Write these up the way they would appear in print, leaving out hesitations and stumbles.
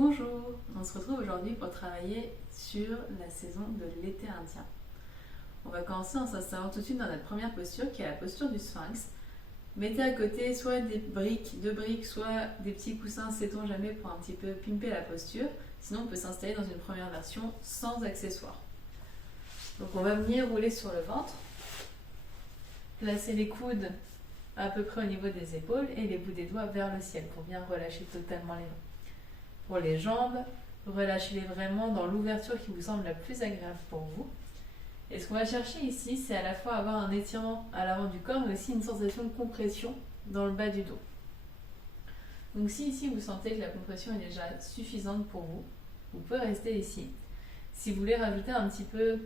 Bonjour, on se retrouve aujourd'hui pour travailler sur la saison de l'été indien. On va commencer en s'installant tout de suite dans notre première posture qui est la posture du sphinx. Mettez à côté soit deux briques, soit des petits coussins, sait-on jamais, pour un petit peu pimper la posture. Sinon on peut s'installer dans une première version sans accessoires. Donc on va venir rouler sur le ventre, placer les coudes à peu près au niveau des épaules et les bouts des doigts vers le ciel pour bien relâcher totalement les mains. Pour les jambes, relâchez-les vraiment dans l'ouverture qui vous semble la plus agréable pour vous. Et ce qu'on va chercher ici, c'est à la fois avoir un étirement à l'avant du corps, mais aussi une sensation de compression dans le bas du dos. Donc si ici vous sentez que la compression est déjà suffisante pour vous, vous pouvez rester ici. Si vous voulez rajouter un petit peu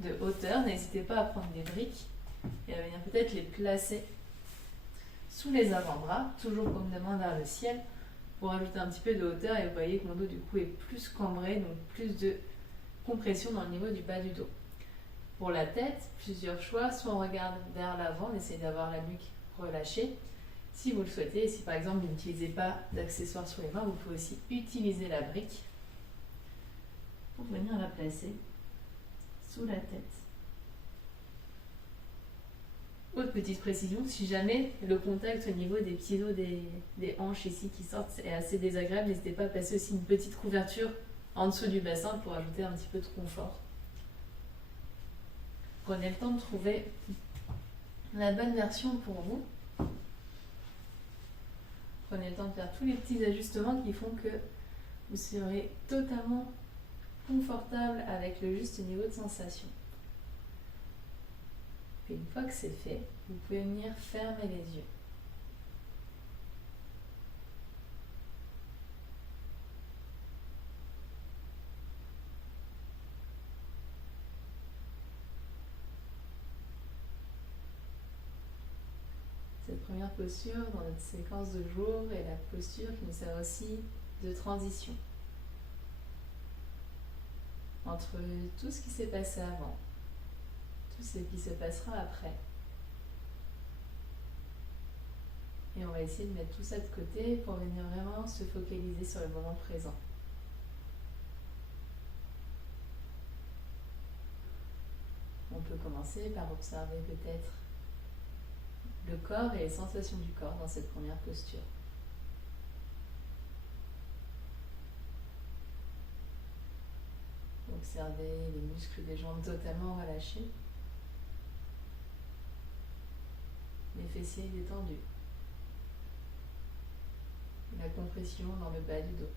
de hauteur, n'hésitez pas à prendre des briques et à venir peut-être les placer sous les avant-bras, toujours convenablement vers le ciel, pour ajouter un petit peu de hauteur. Et vous voyez que mon dos du coup est plus cambré, donc plus de compression dans le niveau du bas du dos. Pour la tête, plusieurs choix, soit on regarde vers l'avant, on essaie d'avoir la nuque relâchée. Si vous le souhaitez, si par exemple vous n'utilisez pas d'accessoires sur les mains, vous pouvez aussi utiliser la brique pour venir la placer sous la tête. Autre petite précision, si jamais le contact au niveau des petits os des hanches ici qui sortent est assez désagréable, n'hésitez pas à passer aussi une petite couverture en dessous du bassin pour ajouter un petit peu de confort. Prenez le temps de trouver la bonne version pour vous. Prenez le temps de faire tous les petits ajustements qui font que vous serez totalement confortable avec le juste niveau de sensation. Et une fois que c'est fait, vous pouvez venir fermer les yeux. Cette première posture dans notre séquence de jour est la posture qui nous sert aussi de transition entre tout ce qui s'est passé avant, tout ce qui se passera après. Et on va essayer de mettre tout ça de côté pour venir vraiment se focaliser sur le moment présent. On peut commencer par observer peut-être le corps et les sensations du corps dans cette première posture. Observez les muscles des jambes totalement relâchés, les fessiers détendus, la compression dans le bas du dos,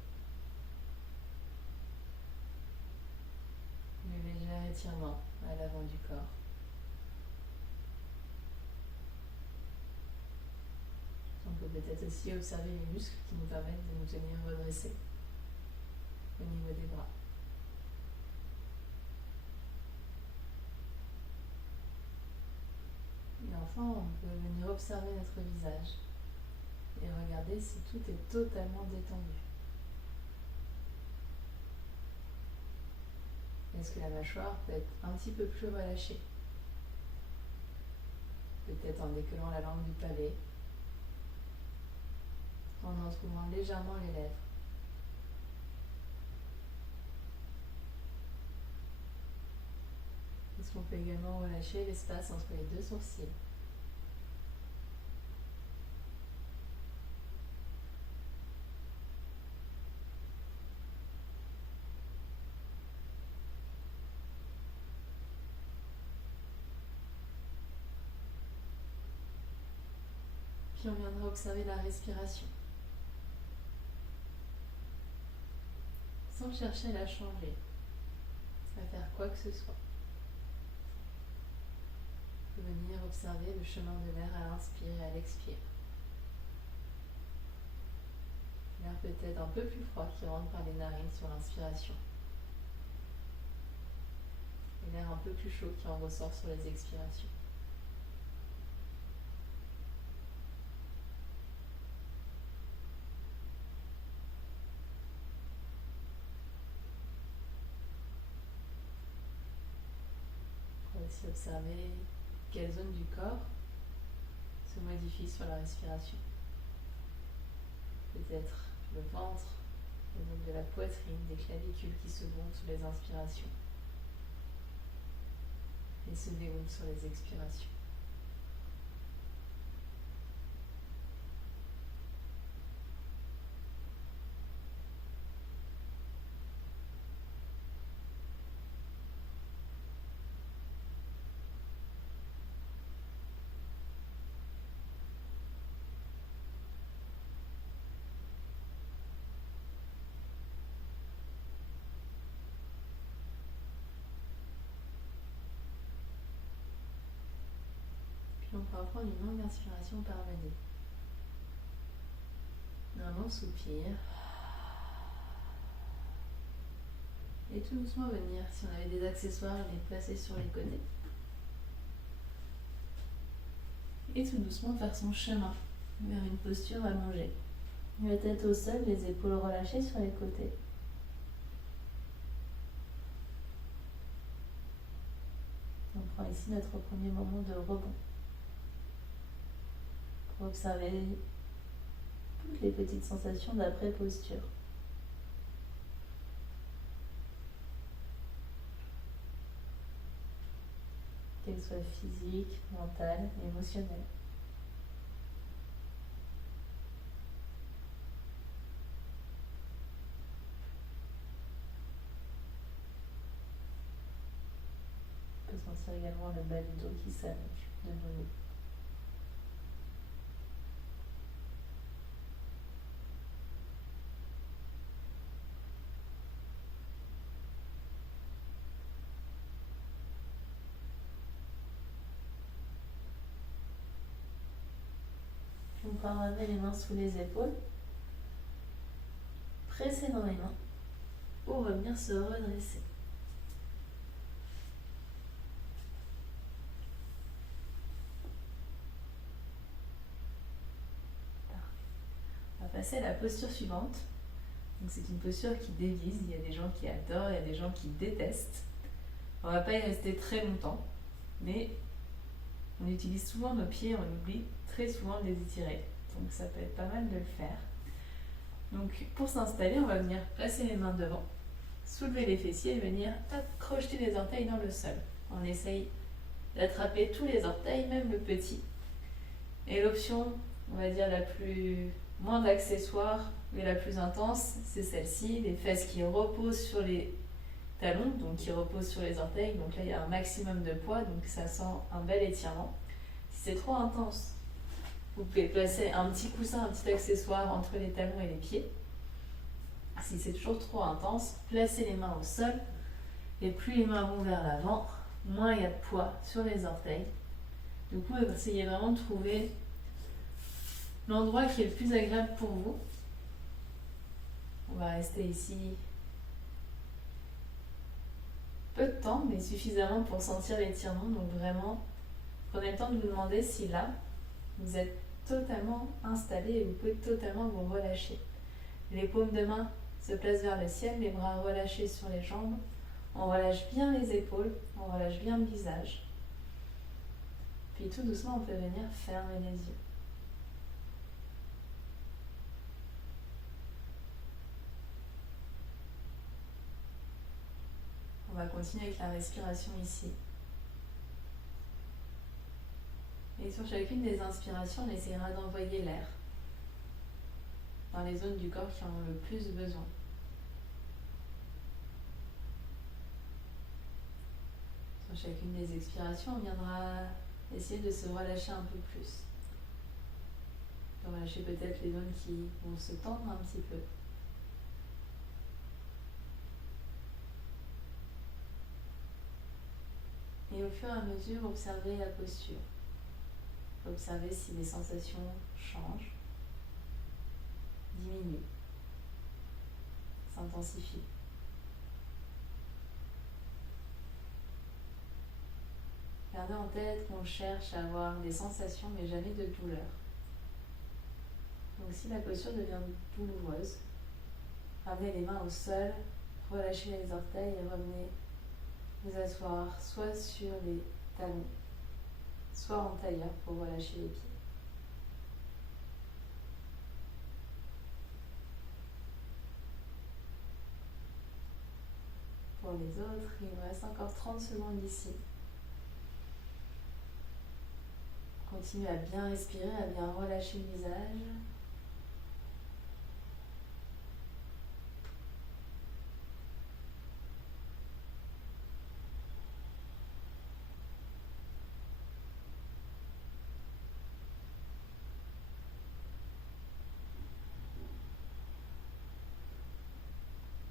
le léger étirement à l'avant du corps. On peut peut-être aussi observer les muscles qui nous permettent de nous tenir redressés au niveau des bras. Et enfin, on peut venir observer notre visage et regarder si tout est totalement détendu. Est-ce que la mâchoire peut être un petit peu plus relâchée? Peut-être en décollant la langue du palais, en entrouvant légèrement les lèvres. Est-ce qu'on peut également relâcher l'espace entre les deux sourcils? Puis on viendra observer la respiration, sans chercher à la changer, à faire quoi que ce soit. On peut venir observer le chemin de l'air à l'inspire et à l'expire. L'air peut-être un peu plus froid qui rentre par les narines sur l'inspiration. Et l'air un peu plus chaud qui en ressort sur les expirations. On peut aussi observer quelle zone du corps se modifie sur la respiration. Peut-être le ventre, la zone la poitrine, des clavicules qui se gonflent sous les inspirations et se dégonflent sur les expirations. Puis on pourra prendre une longue inspiration par le nez. Un long soupir. Et tout doucement venir, si on avait des accessoires, les placer sur les côtés. Et tout doucement faire son chemin vers une posture allongée. La tête au sol, les épaules relâchées sur les côtés. On prend ici notre premier moment de rebond. Pour observer toutes les petites sensations d'après-posture. Qu'elles soient physiques, mentales, émotionnelles. On peut sentir également le bas du dos qui s'allonge de nouveau. On peut ramener les mains sous les épaules, presser dans les mains pour revenir se redresser. On va passer à la posture suivante. Donc c'est une posture qui dévise, il y a des gens qui adorent, il y a des gens qui détestent. On ne va pas y rester très longtemps, mais on utilise souvent nos pieds, on oublie très souvent de les étirer. Donc ça peut être pas mal de le faire. Donc pour s'installer, on va venir placer les mains devant, soulever les fessiers et venir crocheter les orteils dans le sol. On essaye d'attraper tous les orteils, même le petit. Et l'option, on va dire moins d'accessoires, mais la plus intense, c'est celle-ci, les fesses qui reposent sur les talons, donc qui reposent sur les orteils. Donc là, il y a un maximum de poids, donc ça sent un bel étirement. Si c'est trop intense, vous pouvez placer un petit coussin, un petit accessoire entre les talons et les pieds. Si c'est toujours trop intense, placez les mains au sol. Et plus les mains vont vers l'avant, moins il y a de poids sur les orteils. Du coup, essayez vraiment de trouver l'endroit qui est le plus agréable pour vous. On va rester ici peu de temps, mais suffisamment pour sentir l'étirement. Donc vraiment, prenez le temps de vous demander si là, vous êtes totalement installé et vous pouvez totalement vous relâcher. Les paumes de main se placent vers le ciel, les bras relâchés sur les jambes. On relâche bien les épaules, on relâche bien le visage. Puis tout doucement, on peut venir fermer les yeux. On va continuer avec la respiration ici. Et sur chacune des inspirations, on essaiera d'envoyer l'air dans les zones du corps qui en ont le plus besoin. Sur chacune des expirations, on viendra essayer de se relâcher un peu plus. De relâcher peut-être les zones qui vont se tendre un petit peu. Et au fur et à mesure, observez la posture. Observez si les sensations changent, diminuent, s'intensifient. Gardez en tête qu'on cherche à avoir des sensations mais jamais de douleur. Donc si la posture devient douloureuse, ramenez les mains au sol, relâchez les orteils et revenez vous asseoir soit sur les talons, soit en tailleur pour relâcher les pieds. pour les autres. Il nous reste encore 30 secondes ici. Continue à bien respirer, à bien relâcher le visage.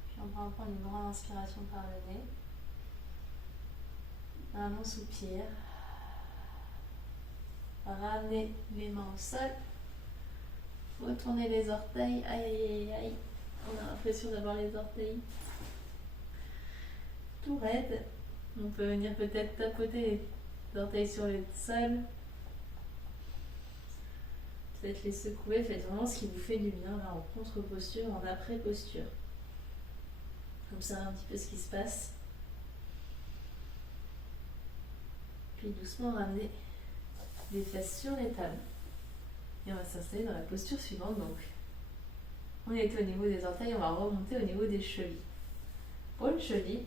Puis on va prendre une grande inspiration par le nez. Un long soupir. Ramenez les mains au sol. Retournez les orteils. Aïe aïe aïe aïe. On a l'impression d'avoir les orteils tout raides. On peut venir peut-être tapoter les orteils sur le sol. Peut-être les secouer. Faites vraiment ce qui vous fait du bien là en contre-posture, en après-posture. Comme ça, un petit peu ce qui se passe. Puis doucement ramener les fesses sur les talons. Et on va s'installer dans la posture suivante. Donc, on est au niveau des orteils, on va remonter au niveau des chevilles. Pour une cheville,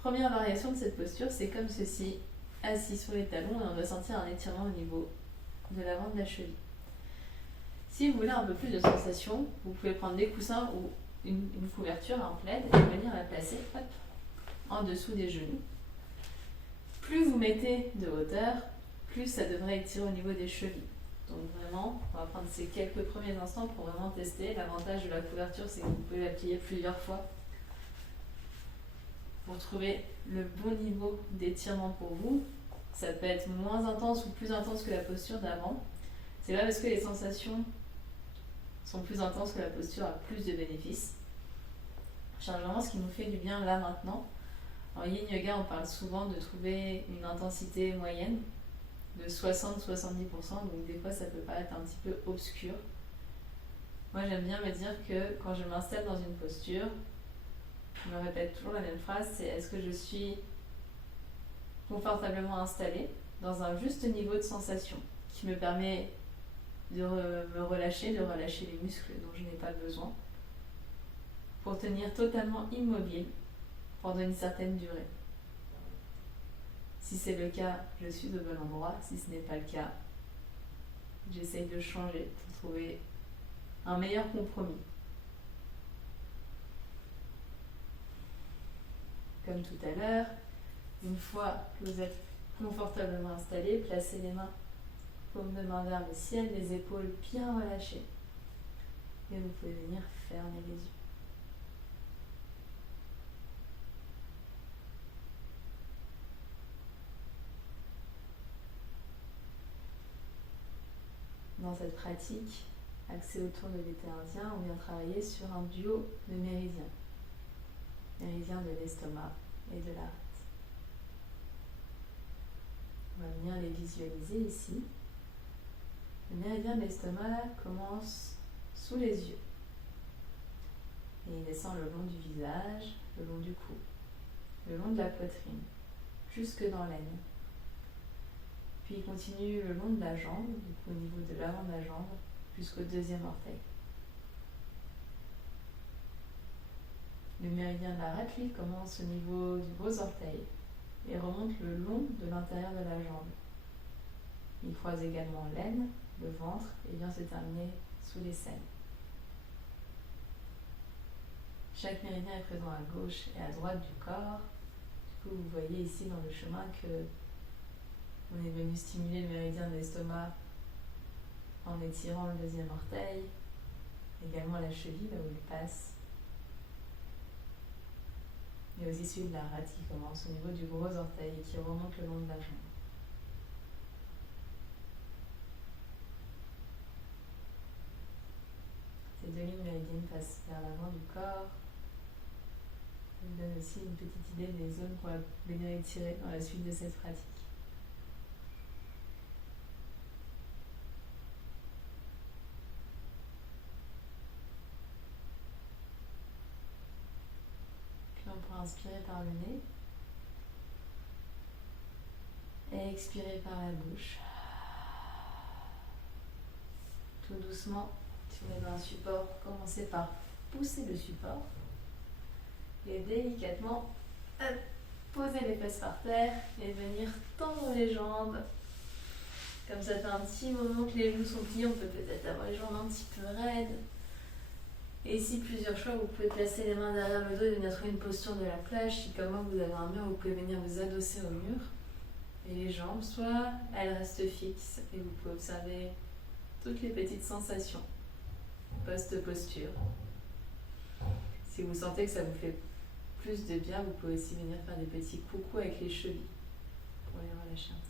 première variation de cette posture, c'est comme ceci, assis sur les talons, et on doit sentir un étirement au niveau de l'avant de la cheville. Si vous voulez un peu plus de sensation, vous pouvez prendre des coussins ou une couverture en plaid et venir la placer en dessous des genoux. Plus vous mettez de hauteur, plus ça devrait étirer au niveau des chevilles. Donc vraiment, on va prendre ces quelques premiers instants pour vraiment tester. L'avantage de la couverture, c'est que vous pouvez la plier plusieurs fois pour trouver le bon niveau d'étirement pour vous. Ça peut être moins intense ou plus intense que la posture d'avant. C'est pas parce que les sensations sont plus intenses que la posture a plus de bénéfices. Cherche vraiment ce qui nous fait du bien là maintenant. En yin yoga, on parle souvent de trouver une intensité moyenne de 60-70%, donc des fois ça peut paraître un petit peu obscur. Moi j'aime bien me dire que quand je m'installe dans une posture, je me répète toujours la même phrase, c'est est-ce que je suis confortablement installée dans un juste niveau de sensation qui me permet de me relâcher, de relâcher les muscles dont je n'ai pas besoin, pour tenir totalement immobile pendant une certaine durée. Si c'est le cas, je suis au bon endroit. Si ce n'est pas le cas, j'essaye de changer pour trouver un meilleur compromis. Comme tout à l'heure, une fois que vous êtes confortablement installé, placez les mains, paume de main vers le ciel, les épaules bien relâchées. Et vous pouvez venir fermer les yeux. Dans cette pratique, axée autour de l'été indien, on vient travailler sur un duo de méridiens. Méridiens de l'estomac et de la rate. On va venir les visualiser ici. Le méridien de l'estomac commence sous les yeux. Et il descend le long du visage, le long du cou, le long de la poitrine, jusque dans l'aine. Puis il continue le long de la jambe, du coup au niveau de l'avant de la jambe, jusqu'au deuxième orteil. Le méridien de la rate, lui, commence au niveau du gros orteil et remonte le long de l'intérieur de la jambe. Il croise également l'aine, le ventre et vient se terminer sous les selles. Chaque méridien est présent à gauche et à droite du corps. Du coup, vous voyez ici dans le chemin que on est venu stimuler le méridien de l'estomac en étirant le deuxième orteil, également la cheville là où il passe. Et aussi celui de la rate qui commence au niveau du gros orteil et qui remonte le long de la jambe. Ces deux lignes méridiennes passent vers l'avant du corps. Ça nous donne aussi une petite idée des zones qu'on va venir étirer dans la suite de cette pratique. On pourra inspirer par le nez et expirer par la bouche. Tout doucement, si vous avez un support, commencez par pousser le support et délicatement Hop, poser les fesses par terre et venir tendre les jambes. Comme ça fait un petit moment que les genoux sont pliés, on peut peut-être avoir les jambes un petit peu raides. Et ici, plusieurs choix, vous pouvez placer les mains derrière le dos et venir trouver une posture de la plage. Si comme moi vous avez un mur, vous pouvez venir vous adosser au mur. Et les jambes, soit elles restent fixes et vous pouvez observer toutes les petites sensations post-posture. Si vous sentez que ça vous fait plus de bien, vous pouvez aussi venir faire des petits coucous avec les chevilles pour les relâcher un petit peu.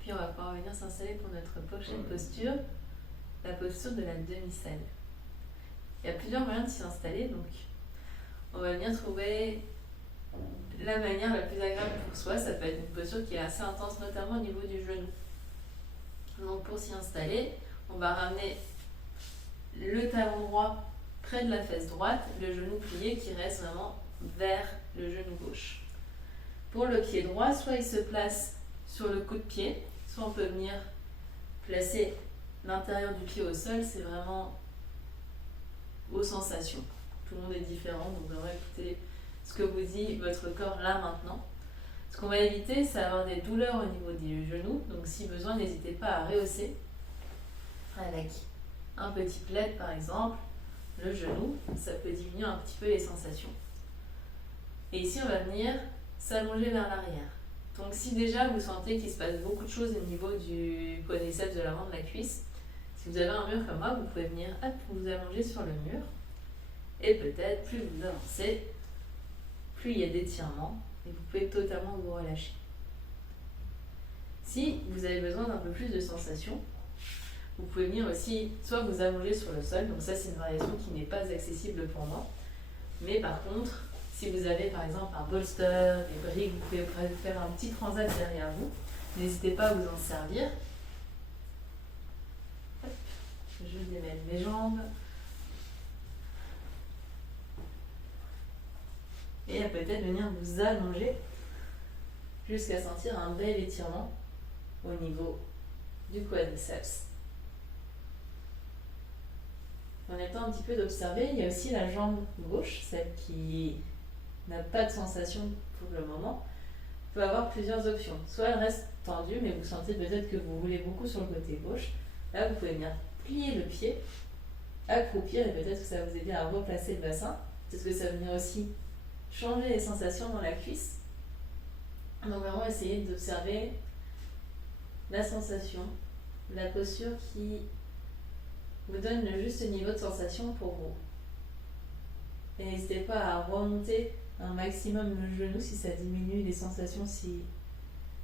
Puis on va pouvoir venir s'installer pour notre prochaine posture, la posture de la demi-selle. Il y a plusieurs moyens de s'y installer, donc on va venir trouver la manière la plus agréable pour soi. Ça peut être une posture qui est assez intense, notamment au niveau du genou. Donc pour s'y installer, on va ramener le talon droit près de la fesse droite, le genou plié qui reste vraiment vers le genou gauche. Pour le pied droit, soit il se place sur le coude de pied, soit on peut venir placer l'intérieur du pied au sol, c'est vraiment aux sensations. Tout le monde est différent, donc vraiment écoutez ce que vous dit votre corps là maintenant. Ce qu'on va éviter, c'est avoir des douleurs au niveau du genou, donc si besoin, n'hésitez pas à rehausser avec un petit plaid par exemple, le genou, ça peut diminuer un petit peu les sensations. Et ici, on va venir s'allonger vers l'arrière. Donc si déjà vous sentez qu'il se passe beaucoup de choses au niveau du quadriceps de l'avant de la cuisse, si vous avez un mur comme moi, vous pouvez venir vous allonger sur le mur. Et peut-être, plus vous avancez, plus il y a d'étirements et vous pouvez totalement vous relâcher. Si vous avez besoin d'un peu plus de sensations, vous pouvez venir aussi soit vous allonger sur le sol, donc ça c'est une variation qui n'est pas accessible pour moi. Mais par contre, si vous avez par exemple un bolster, des briques, vous pouvez faire un petit transat derrière vous. N'hésitez pas à vous en servir. Hop, je démêle mes jambes. Et à peut-être venir vous allonger jusqu'à sentir un bel étirement au niveau du quadriceps. En étant un petit peu d'observer, il y a aussi la jambe gauche, celle qui n'a pas de sensation pour le moment, peut avoir plusieurs options. Soit elle reste tendue, mais vous sentez peut-être que vous roulez beaucoup sur le côté gauche. Là, vous pouvez venir plier le pied, accroupir, et peut-être que ça va vous aider à replacer le bassin. Peut-être que ça va venir aussi changer les sensations dans la cuisse. Donc vraiment essayer d'observer la sensation, la posture qui vous donne le juste niveau de sensation pour vous. Et n'hésitez pas à remonter un maximum le genou si ça diminue les sensations, si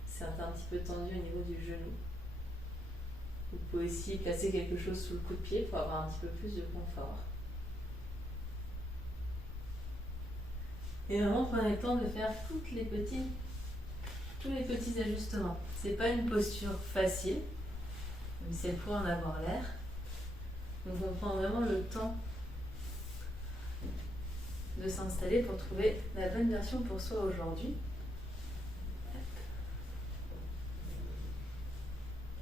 c'est un petit peu tendu au niveau du genou. Vous pouvez aussi placer quelque chose sous le coup de pied pour avoir un petit peu plus de confort. Et vraiment prenez le temps de faire tous les petits ajustements. C'est pas une posture facile, même si elle pourrait en avoir l'air. Donc on prend vraiment le temps de s'installer pour trouver la bonne version pour soi aujourd'hui.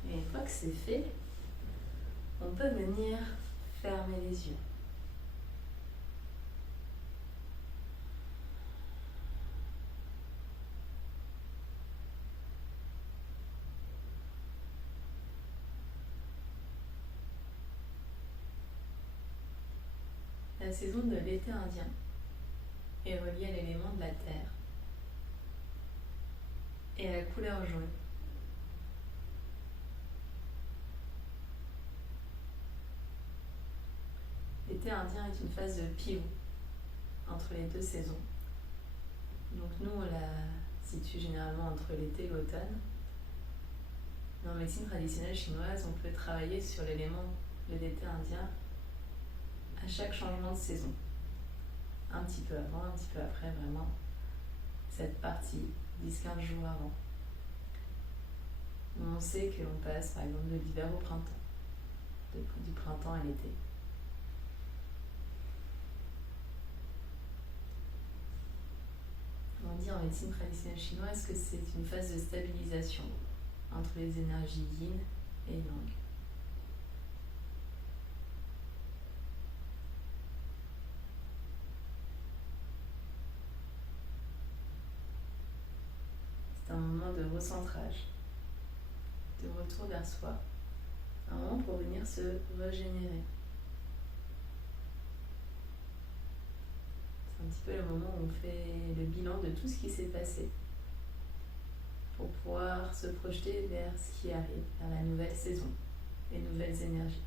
Et une fois que c'est fait, on peut venir fermer les yeux. La saison de l'été indien est reliée à l'élément de la terre et à la couleur jaune. L'été indien est une phase de pivot entre les deux saisons. Donc nous, on la situe généralement entre l'été et l'automne. Dans la médecine traditionnelle chinoise, on peut travailler sur l'élément de l'été indien à chaque changement de saison. Un petit peu avant, un petit peu après, vraiment, cette partie, 10-15 jours avant. On sait que l'on passe par exemple de l'hiver au printemps. du printemps à l'été. On dit en médecine traditionnelle chinoise que c'est une phase de stabilisation entre les énergies yin et yang. C'est un moment de recentrage, de retour vers soi, un moment pour venir se régénérer. C'est un petit peu le moment où on fait le bilan de tout ce qui s'est passé pour pouvoir se projeter vers ce qui arrive, vers la nouvelle saison, les nouvelles énergies.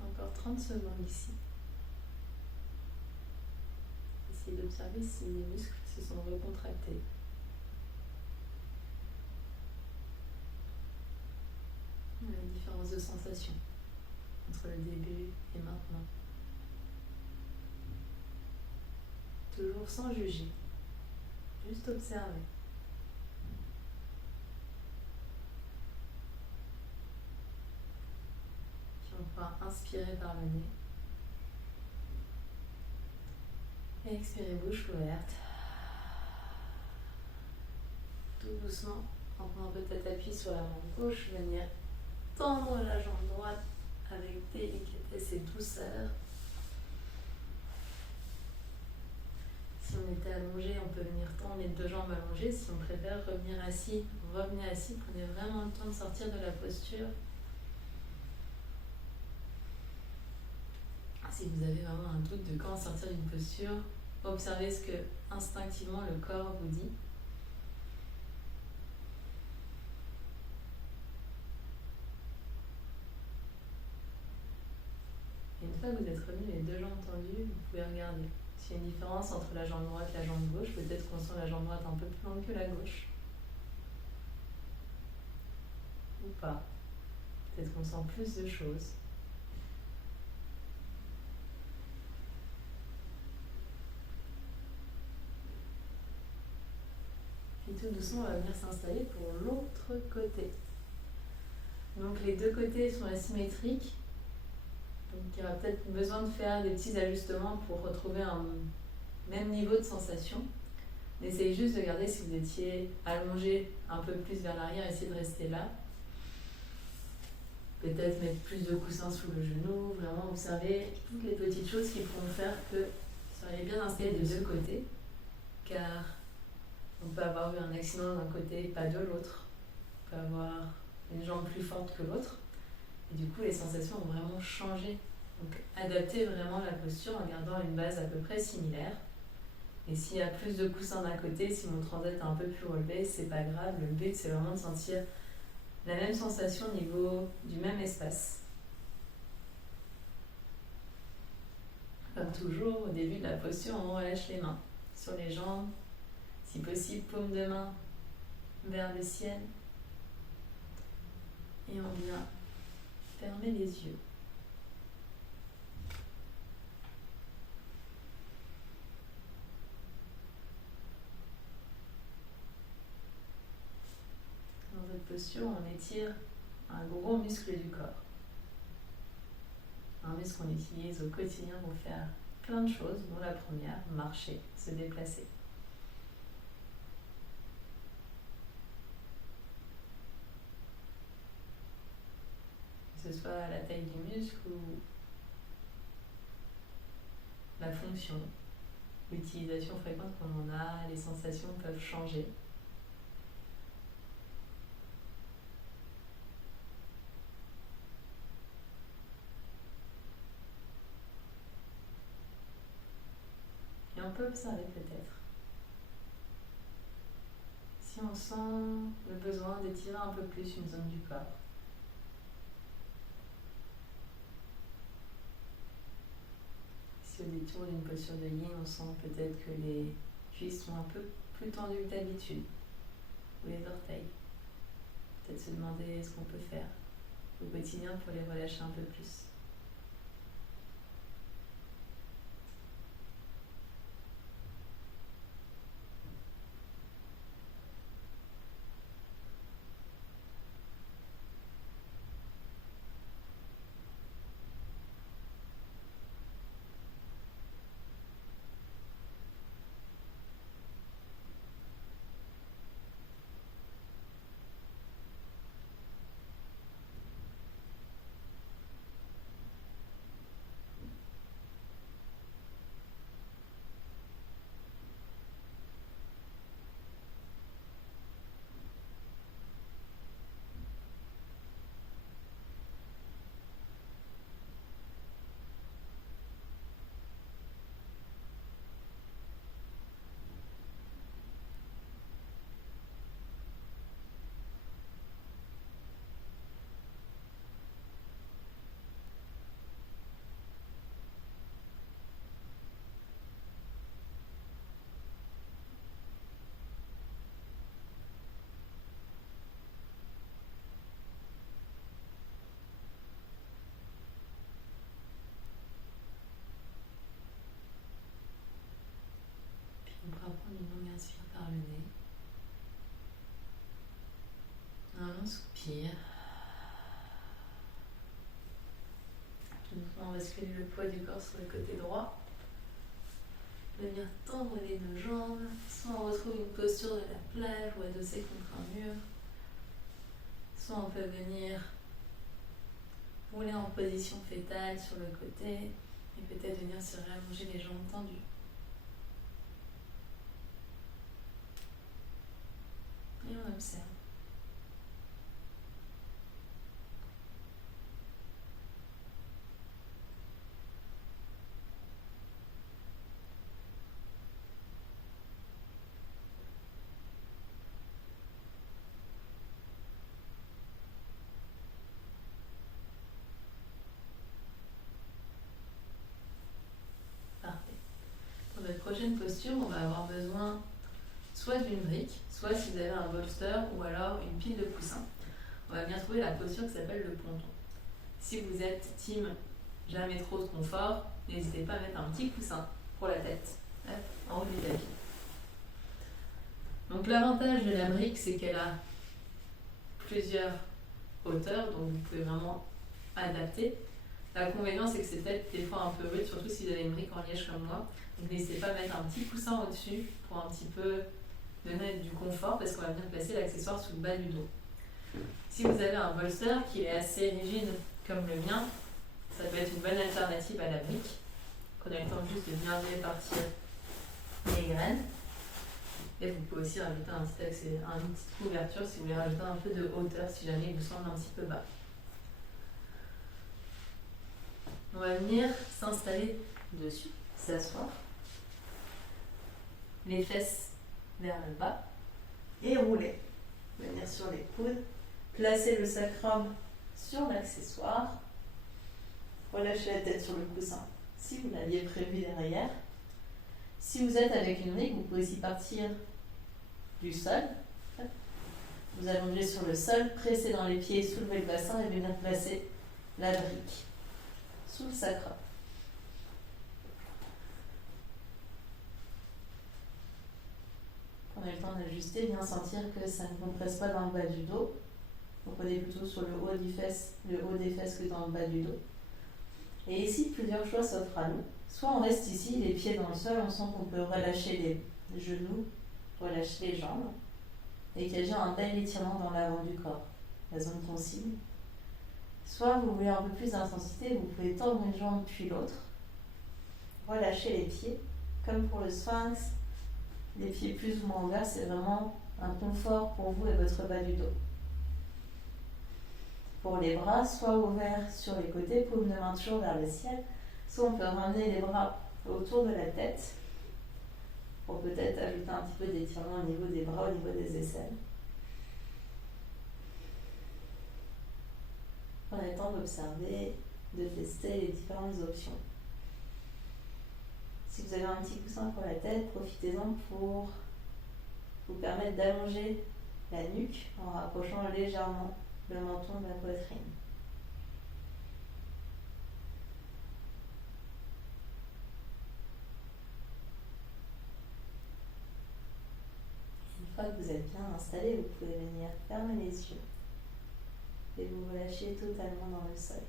Encore 30 secondes ici. Essayez d'observer si les muscles se sont recontractés. La différence de sensation entre le début et maintenant. Toujours sans juger, juste observer. Puis on va inspirer par le nez. Et expirer bouche ouverte. Tout doucement, en prenant peut-être appui sur la main gauche, venir tendre la jambe droite avec délicatesse et douceur. Si on était allongé, on peut venir tendre les deux jambes allongées. Si on préfère revenir assis, revenez assis. Prenez vraiment le temps de sortir de la posture. Si vous avez vraiment un doute de quand sortir d'une posture, observez ce que instinctivement le corps vous dit. Et une fois que vous êtes revenu les deux jambes tendues, vous pouvez regarder. S'il y a une différence entre la jambe droite et la jambe gauche, peut-être qu'on sent la jambe droite un peu plus longue que la gauche. Ou pas. Peut-être qu'on sent plus de choses. Puis tout doucement, on va venir s'installer pour l'autre côté. Donc les deux côtés sont asymétriques. Donc il y aura peut-être besoin de faire des petits ajustements pour retrouver un même niveau de sensation. Essayez juste de garder si vous étiez allongé un peu plus vers l'arrière, essayez de rester là. Peut-être mettre plus de coussins sous le genou, vraiment observer toutes les petites choses qui pourront faire que vous seriez bien installé des deux côtés, car on peut avoir eu un accident d'un côté, pas de l'autre. On peut avoir une jambe plus forte que l'autre. Et du coup, les sensations ont vraiment changé. Donc, adaptez vraiment la posture en gardant une base à peu près similaire. Et s'il y a plus de coussins d'un côté, si mon transat est un peu plus relevé, c'est pas grave. Le but, c'est vraiment de sentir la même sensation au niveau du même espace. Comme toujours, au début de la posture, on relâche les mains sur les jambes. Si possible, paume de main vers le ciel. Et on vient fermer les yeux. Dans cette posture, on étire un gros muscle du corps. Un muscle qu'on utilise au quotidien pour faire plein de choses, dont la première, marcher, se déplacer. Que ce soit la taille du muscle ou la fonction, l'utilisation fréquente qu'on en a, les sensations peuvent changer. Et on peut observer peut-être. Si on sent le besoin d'étirer un peu plus une zone du corps. Si au détour d'une posture de yin, on sent peut-être que les cuisses sont un peu plus tendues que d'habitude, ou les orteils. Peut-être se demander ce qu'on peut faire au quotidien pour les relâcher un peu plus. On pourra prendre une longue inspire par le nez. Un long soupir. Doucement, on va basculer le poids du corps sur le côté droit. Venir tendre les deux jambes. Soit on retrouve une posture de la plage ou adossé contre un mur. Soit on peut venir rouler en position fétale sur le côté et peut-être venir se rallonger les jambes tendues. Et on observe. Parfait. Pour notre prochaine posture, on va avoir besoin soit d'une brique, soit si vous avez un bolster ou alors une pile de coussins. On va venir trouver la posture qui s'appelle le ponton. Si vous êtes team jamais trop de confort, n'hésitez pas à mettre un petit coussin pour la tête, en haut du tapis. Donc l'avantage de la brique, c'est qu'elle a plusieurs hauteurs, donc vous pouvez vraiment adapter. L'inconvénient, c'est que c'est peut-être des fois un peu rude, surtout si vous avez une brique en liège comme moi. Donc n'hésitez pas à mettre un petit coussin au-dessus pour un petit peu donner du confort, parce qu'on va venir placer l'accessoire sous le bas du dos. Si vous avez un bolster qui est assez rigide comme le mien, ça peut être une bonne alternative à la brique. On a le temps juste de bien répartir les graines. Et vous pouvez aussi rajouter une petite couverture si vous voulez rajouter un peu de hauteur, si jamais il vous semble un petit peu bas. On va venir s'installer dessus, s'asseoir, les fesses vers le bas et rouler. Venir sur les coudes, placer le sacrum sur l'accessoire, relâcher la tête sur le coussin si vous l'aviez prévu derrière. Si vous êtes avec une brique, vous pouvez aussi partir du sol. Vous allongez sur le sol, pressez dans les pieds, soulevez le bassin et venir placer la brique sous le sacrum. Prenez le temps d'ajuster, bien sentir que ça ne compresse pas dans le bas du dos. Vous prenez plutôt sur le haut des fesses que dans le bas du dos. Et ici, plusieurs choix s'offrent à nous. Soit on reste ici, les pieds dans le sol, on sent qu'on peut relâcher les genoux, relâcher les jambes, et qu'il y a un bel étirement dans l'avant du corps, la zone concile. Soit vous voulez un peu plus d'intensité, vous pouvez tendre une jambe puis l'autre, relâcher les pieds, comme pour le sphinx, les pieds plus ou moins ouverts, c'est vraiment un confort pour vous et votre bas du dos. Pour les bras, soit ouverts sur les côtés, paume de main toujours vers le ciel, soit on peut ramener les bras autour de la tête pour peut-être ajouter un petit peu d'étirement au niveau des bras, au niveau des aisselles. Prenez le temps d'observer, de tester les différentes options. Si vous avez un petit coussin pour la tête, profitez-en pour vous permettre d'allonger la nuque en rapprochant légèrement le menton de la poitrine. Une fois que vous êtes bien installé, vous pouvez venir fermer les yeux et vous relâcher totalement dans le sol.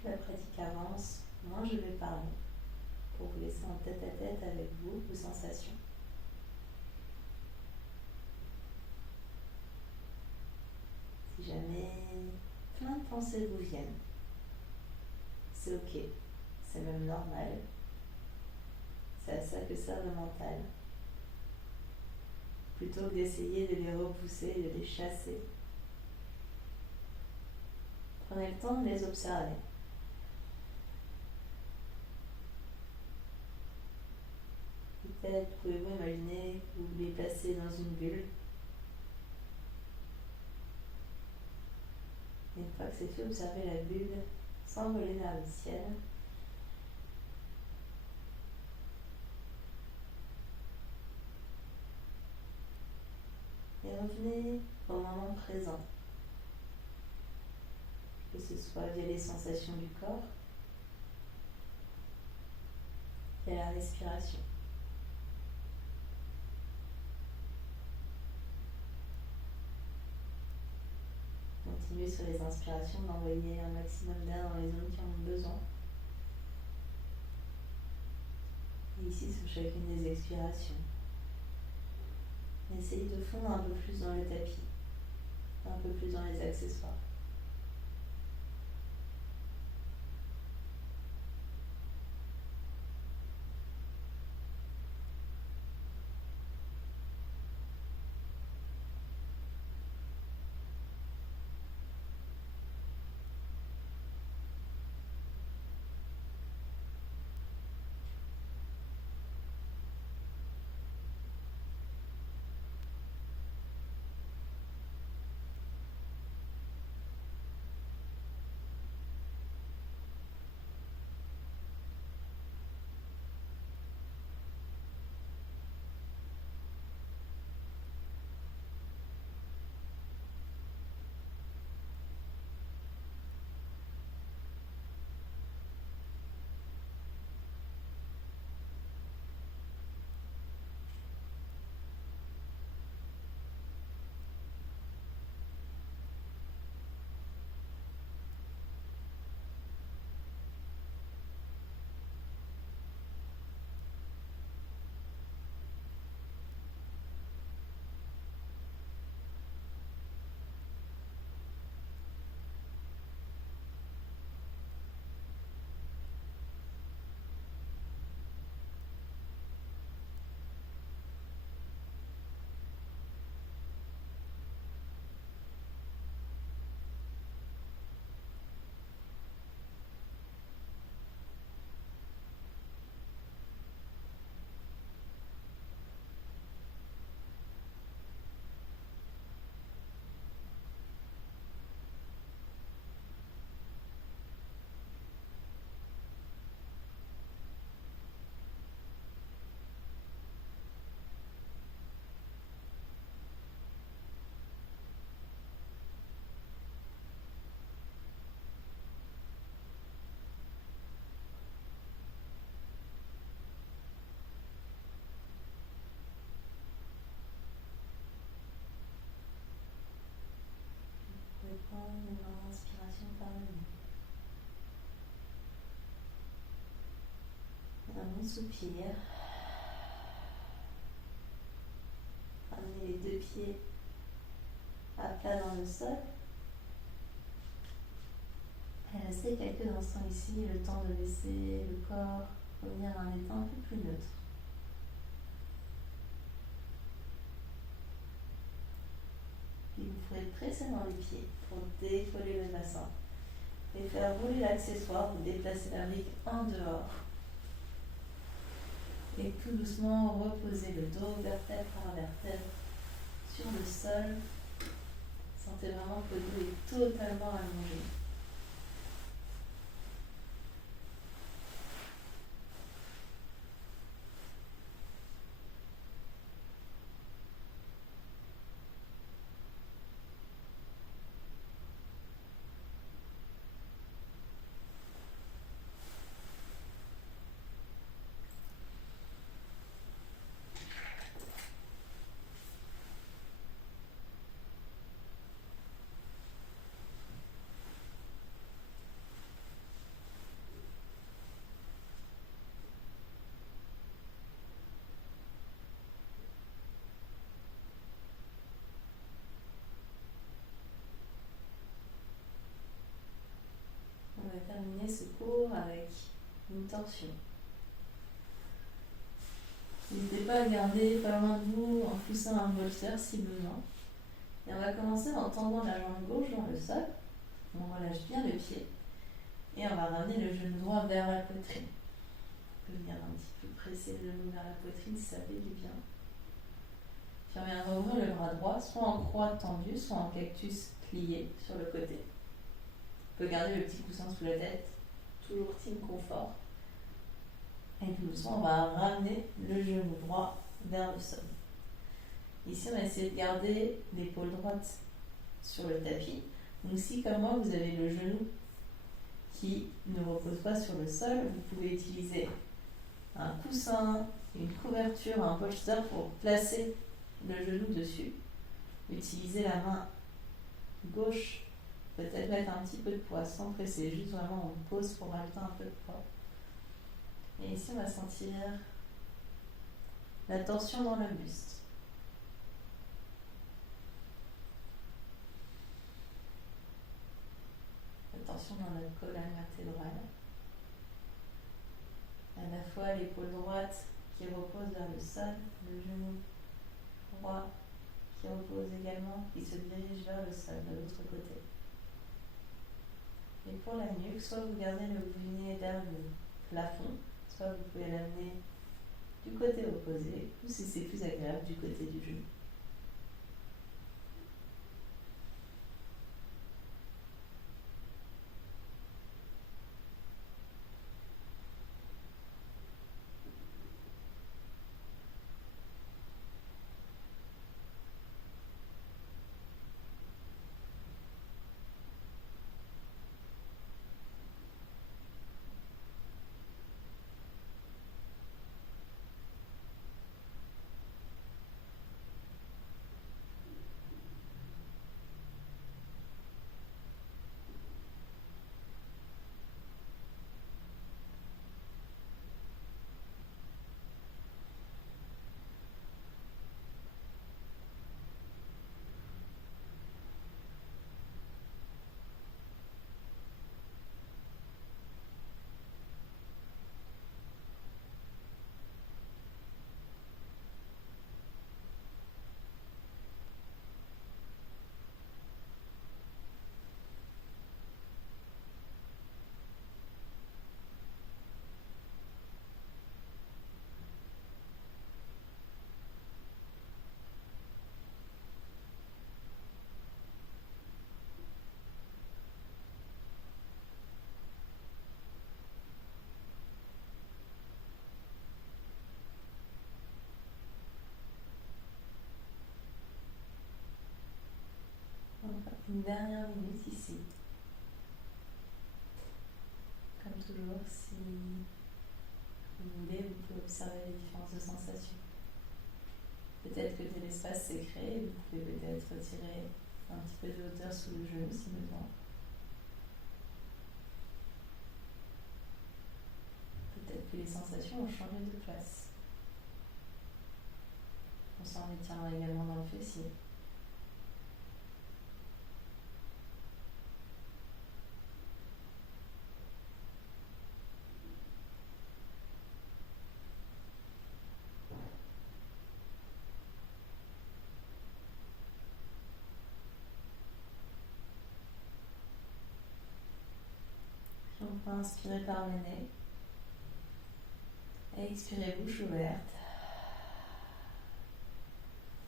Plus la pratique avance, moins je vais parler pour vous laisser en tête à tête avec vous, vos sensations. Si jamais plein de pensées vous viennent, c'est ok, c'est même normal. C'est à ça que sert le mental. Plutôt que d'essayer de les repousser, de les chasser, prenez le temps de les observer. Peut-être pouvez-vous imaginer que vous les placez dans une bulle. Et une fois que c'est fait, observez la bulle s'envoler vers le ciel. Et revenez au moment présent, que ce soit via les sensations du corps, via la respiration. Continuez sur les inspirations d'envoyer un maximum d'air dans les zones qui en ont besoin. Et ici, sur chacune des expirations, essayez de fondre un peu plus dans le tapis, un peu plus dans les accessoires. Prendre une grande inspiration par le nez. Un bon soupir. Ramenez les deux pieds à plat dans le sol. Et restez quelques instants ici, le temps de laisser le corps revenir à un état un peu plus neutre. Puis vous pourrez presser dans les pieds pour décoller le bassin et faire rouler l'accessoire, vous déplacez la brique en dehors. Et tout doucement reposer le dos vertèbre par vertèbre sur le sol. Sentez vraiment que votre dos est totalement allongé. On va terminer ce cours avec une torsion. N'hésitez pas à garder pas loin de vous en poussant un bolster si besoin. Et on va commencer en tendant la jambe gauche dans le sol. On relâche bien le pied. Et on va ramener le genou droit vers la poitrine. On peut venir un petit peu presser le genou vers la poitrine si ça fait du bien. Puis on vient ouvrir le bras droit, soit en croix tendue, soit en cactus plié sur le côté. On peut garder le petit coussin sous la tête, toujours team confort. Et doucement, on va ramener le genou droit vers le sol. Ici, on va essayer de garder l'épaule droite sur le tapis. Donc si, comme moi, vous avez le genou qui ne repose pas sur le sol, vous pouvez utiliser un coussin, une couverture, un polster pour placer le genou dessus. Utilisez la main gauche, peut-être mettre un petit peu de poids sans presser, juste vraiment on pose pour rajouter un peu de poids. Et ici, on va sentir la torsion dans le buste. La torsion dans la colonne vertébrale. À la fois l'épaule droite qui repose vers le sol, le genou droit qui repose également, qui se dirige vers le sol de l'autre côté. Et pour la nuque, soit vous gardez le boulier vers le plafond, soit vous pouvez l'amener du côté opposé, ou si c'est plus agréable, du côté du genou. Une dernière minute ici. Comme toujours, si vous voulez, vous pouvez observer les différentes sensations. Peut-être que de l'espace s'est créé, vous pouvez peut-être tirer un petit peu de hauteur sous le genou si besoin. Peut-être que les sensations ont changé de place. On sent l'étirement également dans le fessier. Puis on peut inspirer par le nez et expirer bouche ouverte.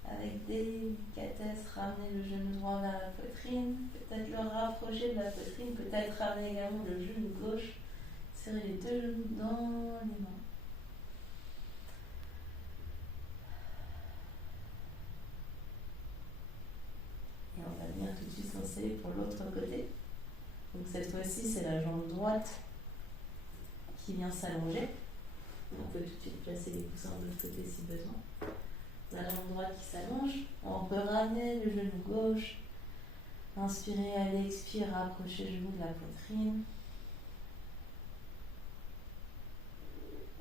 Avec délicatesse, ramenez le genou droit vers la poitrine, peut-être le rapprocher de la poitrine, peut-être ramener également le genou gauche, serrer les deux genoux dans les mains. Et on va venir tout de suite s'installer pour l'autre côté. Donc cette fois-ci, c'est la jambe droite qui vient s'allonger. On peut tout de suite placer les coussins de l'autre côté si besoin. La jambe droite qui s'allonge. On peut ramener le genou gauche. Inspirez, allez, expire, rapprochez le genou de la poitrine.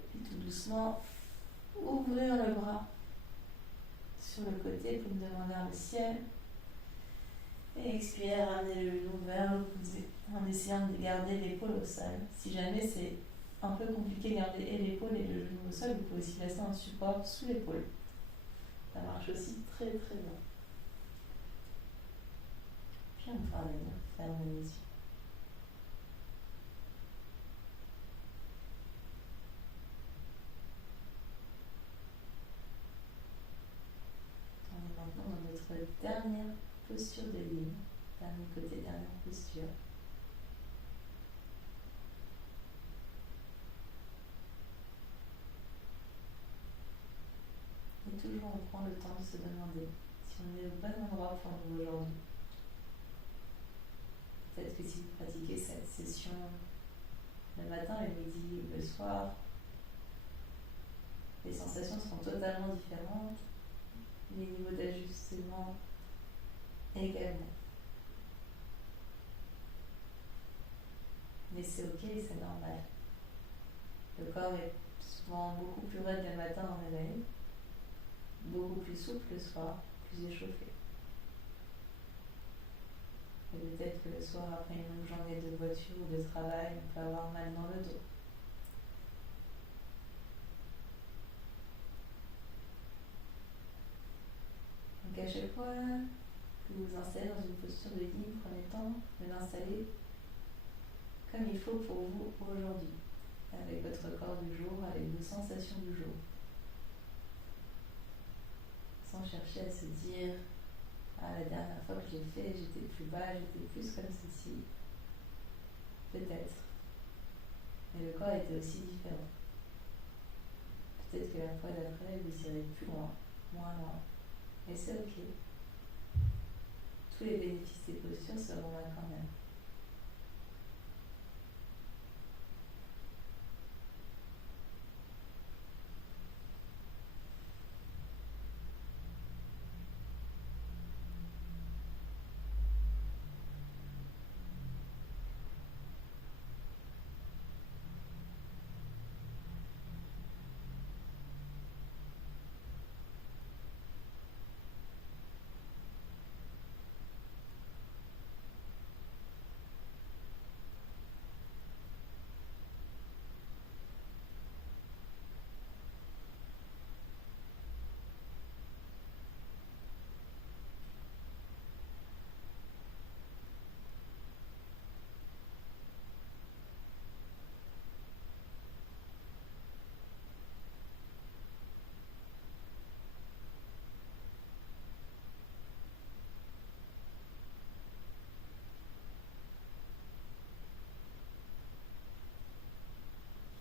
Puis tout doucement, ouvrir le bras sur le côté, paume de main vers le ciel. Et expirez, ramenez le genou vers l'opposé en essayant de garder l'épaule au sol. Si jamais c'est un peu compliqué de garder et l'épaule et le genou au sol, vous pouvez aussi laisser un support sous l'épaule. Ça marche aussi très très bien. Puis on va venir fermer les yeux. On est maintenant dans notre dernière posture de ligne. Dernier côté, dernière posture. Et toujours on prend le temps de se demander si on est au bon endroit pour nous aujourd'hui. Peut-être que si vous pratiquez cette session le matin, le midi ou le soir, les sensations seront totalement différentes, les niveaux d'ajustement également. Mais c'est ok, c'est normal. Le corps est souvent beaucoup plus raide le matin en réveil, beaucoup plus souple le soir, plus échauffé. Et peut-être que le soir, après une longue journée de voiture ou de travail, on peut avoir mal dans le dos. Donc à chaque fois que vous vous installez dans une posture de ligne, prenez le temps de l'installer comme il faut pour vous aujourd'hui, avec votre corps du jour, avec vos sensations du jour. Sans chercher à se dire « Ah, la dernière fois que j'ai fait, j'étais plus bas, j'étais plus comme ceci. » Peut-être. Mais le corps était aussi différent. Peut-être que la fois d'après, vous irez plus loin, moins loin. Mais c'est ok. Tous les bénéfices des postures seront là quand même.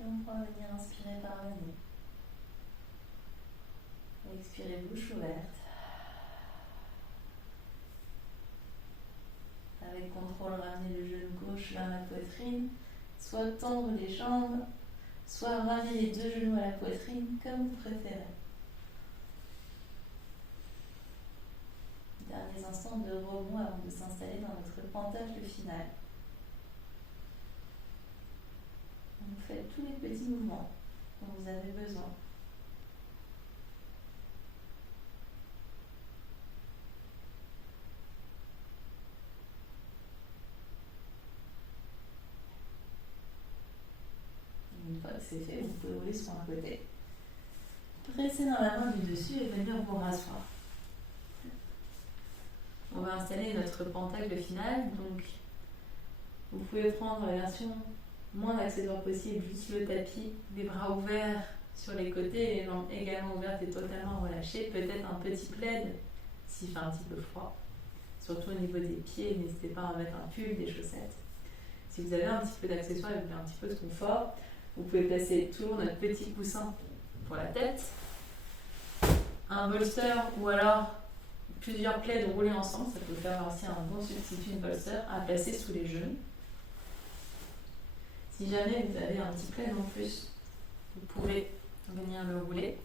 Et on va venir inspirer par le nez. Et expirer bouche ouverte. Avec contrôle, ramener le genou gauche vers la poitrine, soit tendre les jambes, soit ramener les deux genoux à la poitrine, comme vous préférez. Derniers instants de rebond avant de s'installer dans notre pentacle final. Donc faites tous les petits mouvements dont vous avez besoin. Une fois que c'est fait, vous pouvez rouler sur un côté. Pressez dans la main du dessus et venir vous rasseoir. On va installer notre pentacle final, donc vous pouvez prendre la version moins accessoire possible, juste le tapis, les bras ouverts Sur les côtés, les jambes également ouvertes et totalement relâchées. Peut-être un petit plaid s'il fait un petit peu froid. Surtout au niveau des pieds, n'hésitez pas à mettre un pull, des chaussettes. Si vous avez un petit peu d'accessoires et vous voulez un petit peu de confort, vous pouvez placer toujours notre petit coussin pour la tête, un bolster ou alors plusieurs plaids roulés ensemble, ça peut faire aussi un bon substitut de bolster à placer sous les genoux. Si jamais vous avez un petit plaid en plus, vous pouvez venir le rouler,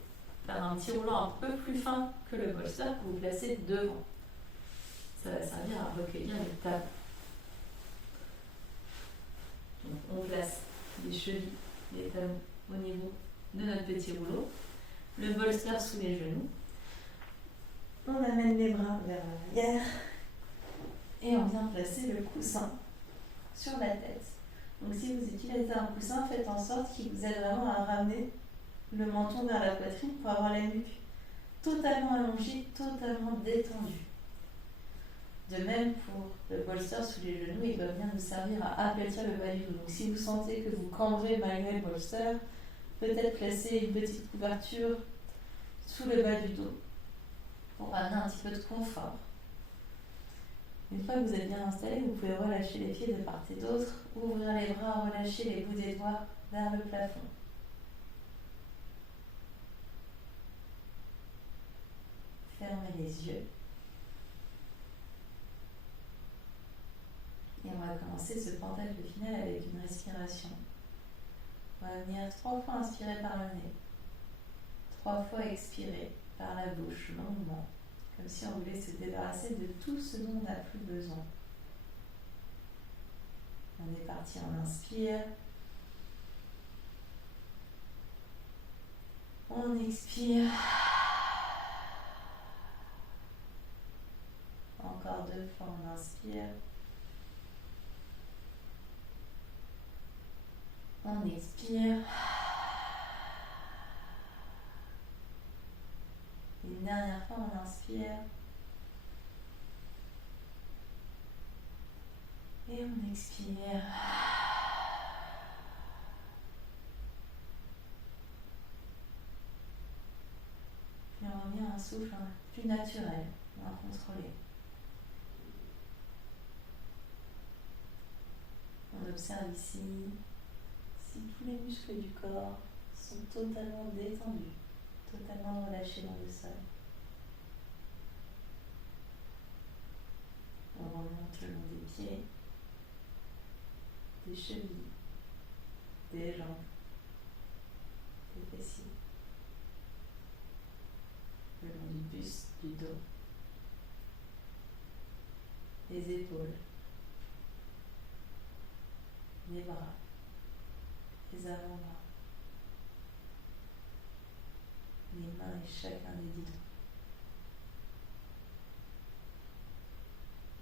faire un petit rouleau un peu plus fin que le bolster que vous placez devant. Ça va servir à recueillir les tables. Donc on place les chevilles, les talons au niveau de notre petit rouleau, le bolster sous les genoux. On amène les bras vers l'arrière et on vient placer le coussin sur la tête. Donc si vous utilisez un coussin, faites en sorte qu'il vous aide vraiment à ramener le menton vers la poitrine pour avoir la nuque totalement allongée, totalement détendue. De même pour le bolster sous les genoux, il va venir nous servir à aplatir le bas du dos. Donc si vous sentez que vous cambrez malgré le bolster, peut-être placer une petite couverture sous le bas du dos pour amener un petit peu de confort. Une fois que vous êtes bien installé, vous pouvez relâcher les pieds de part et d'autre, ouvrir les bras, relâcher les bouts des doigts vers le plafond. Fermez les yeux. Et on va commencer ce pentacle final avec une respiration. On va venir 3 fois inspirer par le nez, 3 fois expirer par la bouche longuement, comme si on voulait se débarrasser de tout ce dont on n'a plus besoin. On est parti, on inspire. On expire. Encore 2 fois, on inspire. On expire. Une dernière fois, on inspire. Et on expire. Puis on revient à un souffle plus naturel, moins contrôlé. On observe ici si tous les muscles du corps sont totalement détendus, totalement relâchés dans le sol. On remonte le long des pieds, des chevilles, des jambes, des fessiers, le long du buste, du dos, les épaules, les bras, les avant-bras, les mains et chacun des guidons.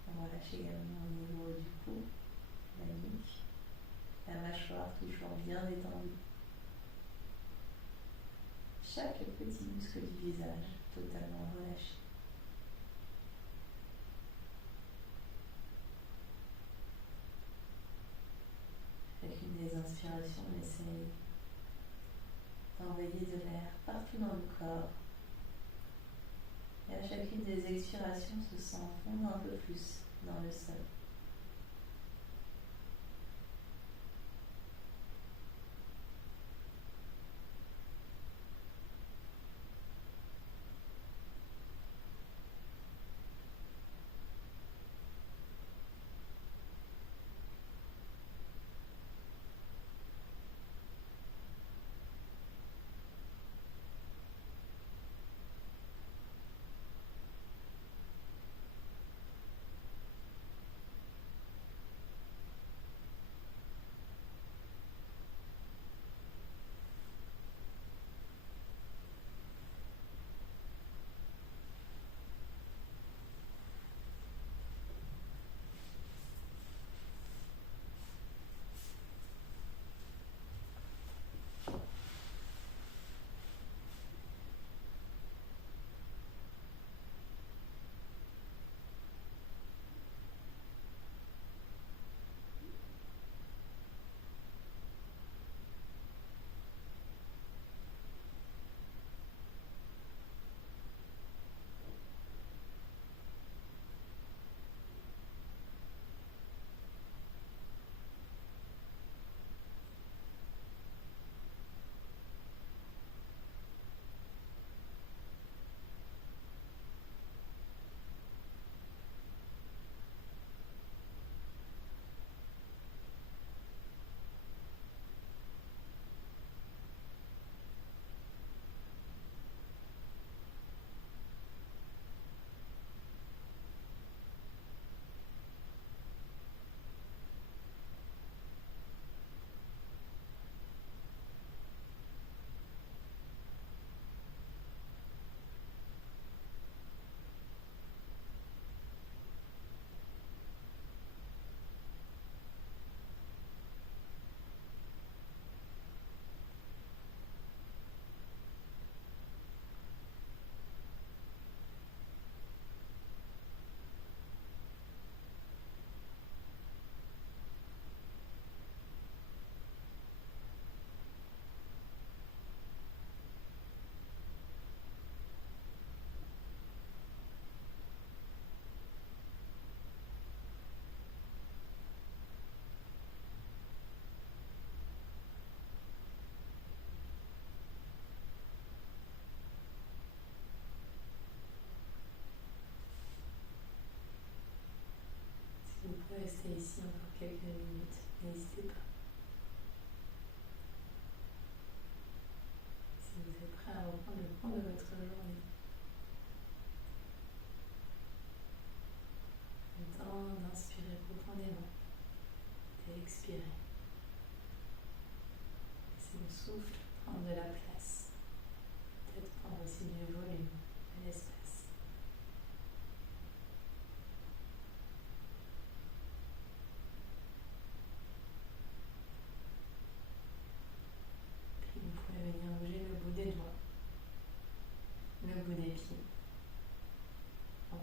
On relâche également au niveau du cou, la nuque, la mâchoire toujours bien détendue. Chaque petit muscle du visage totalement relâché. Chacune des inspirations, on essaye d'envoyer de l'air partout dans le corps. Et à chacune des expirations, on se sent fondre un peu plus dans le sol.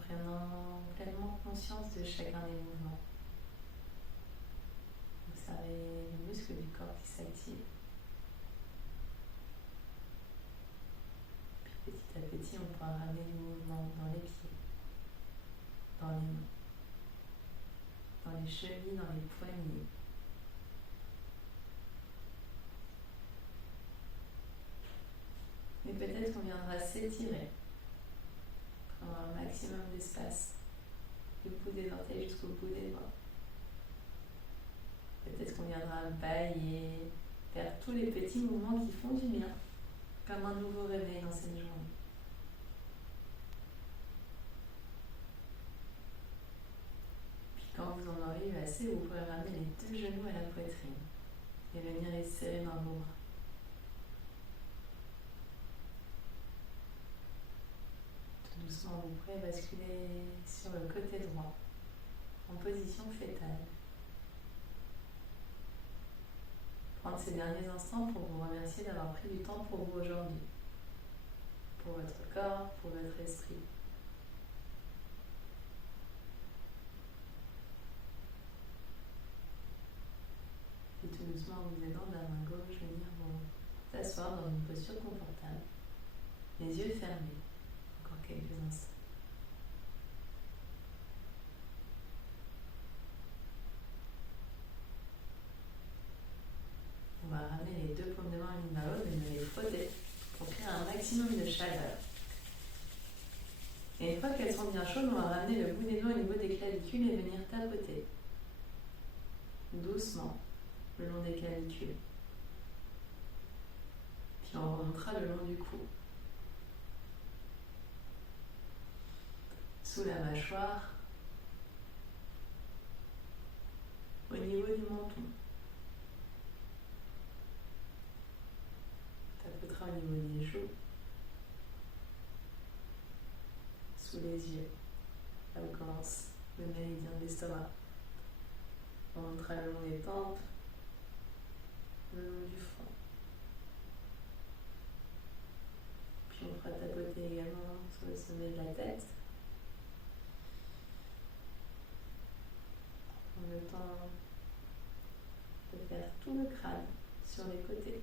prenant pleinement conscience de chacun des mouvements. Observez les muscles du corps qui s'activent. Puis petit à petit, on pourra ramener les mouvements dans les pieds, dans les mains, dans les chevilles, dans les poignets. Et peut-être qu'on viendra s'étirer, prendre un maximum d'espace, du bout des orteils jusqu'au bout des doigts. Peut-être qu'on viendra bailler, faire tous les petits mouvements qui font du bien, comme un nouveau réveil dans cette journée. Puis quand vous en aurez eu assez, vous pourrez ramener les 2 genoux à la poitrine et venir les serrer dans vos bras. Doucement, vous pourrez basculer sur le côté droit, en position fétale. Prendre ces derniers instants pour vous remercier d'avoir pris du temps pour vous aujourd'hui, pour votre corps, pour votre esprit. Et tout doucement, en vous aidant de la main gauche, venir vous asseoir dans une posture confortable, les yeux fermés. Encore quelques instants. On va ramener les 2 paumes de main l'une à l'autre, venir les frotter pour créer un maximum de chaleur. Et une fois qu'elles sont bien chaudes, on va ramener le bout des doigts au niveau des clavicules et venir tapoter doucement le long des clavicules. Puis on remontera le long du cou. Sous la mâchoire, au niveau du menton. Tapotera au niveau des joues, sous les yeux, là où commence le méridien de l'estomac. On montera le long des tempes, le long du front. Puis on fera tapoter également sur le sommet de la tête. En le temps de faire tout le crâne sur les côtés,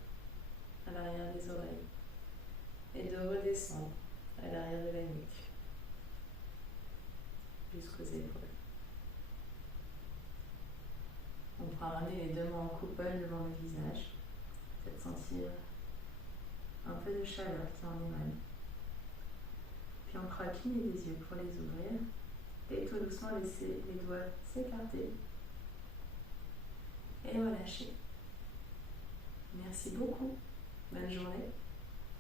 à l'arrière des oreilles, et de redescendre à l'arrière de la nuque, jusqu'aux épaules. On pourra ramener les 2 mains en coupole devant le visage, peut-être sentir un peu de chaleur qui en émane. Puis on pourra cligner les yeux pour les ouvrir, et tout doucement laisser les doigts s'écarter et relâcher. Merci beaucoup. Bonne journée.